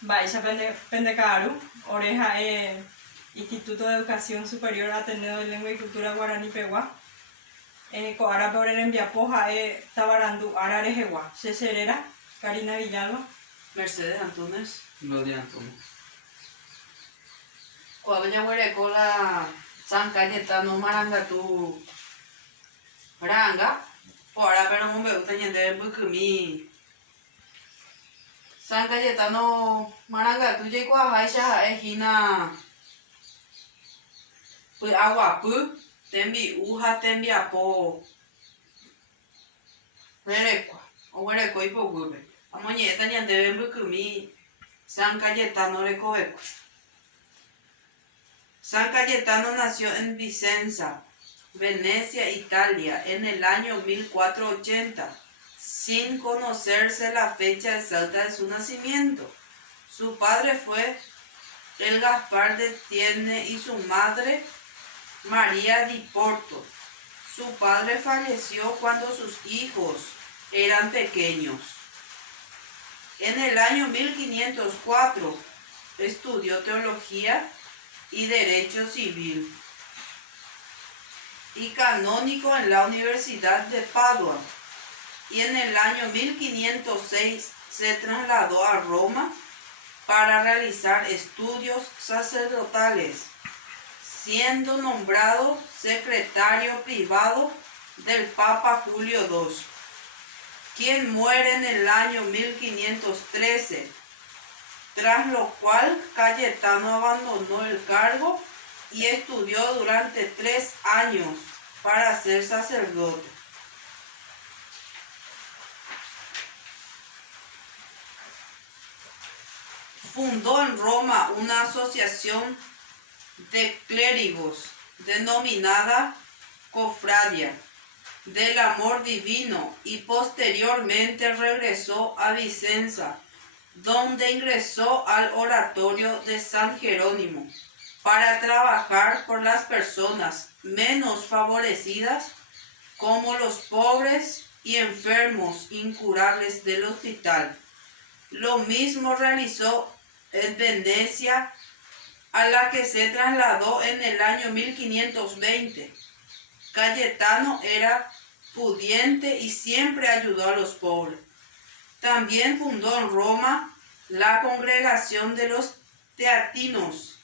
Baixa Pendecaru, Oreja Instituto de Educación Superior Ateneo de Lengua y Cultura Guaraní Pegua. Coara Peorera en Viapoja, Tabarandu, Ararejewa, Checherera, Karina Villalba. Mercedes Antunes. Gloria Antunes. Cuando huereco la San Cayetano Marangatu Ranga, ahora pero un bebé teniente Bukumi. San Cayetano Marangatu llegó a Haisha Ejina. Pues agua pu, tembi uja tembi apo. Huereco, o huereco y pogube. Amoñeta teniente Bukumi. San Cayetano Recoveco. San Cayetano nació en Vicenza, Venecia, Italia, en el año 1480, sin conocerse la fecha exacta de su nacimiento. Su padre fue el Gaspar de Tiene y su madre María di Porto. Su padre falleció cuando sus hijos eran pequeños. En el año 1504 estudió teología y Derecho Civil y canónico en la Universidad de Padua, y en el año 1506 se trasladó a Roma para realizar estudios sacerdotales, siendo nombrado secretario privado del Papa Julio II, quien muere en el año 1513. Tras lo cual Cayetano abandonó el cargo y estudió durante 3 años para ser sacerdote. Fundó en Roma una asociación de clérigos denominada Cofradia del Amor Divino y posteriormente regresó a Vicenza, donde ingresó al oratorio de San Jerónimo para trabajar por las personas menos favorecidas, como los pobres y enfermos incurables del hospital. Lo mismo realizó en Venecia, a la que se trasladó en el año 1520. Cayetano era pudiente y siempre ayudó a los pobres. También fundó en Roma la congregación de los teatinos,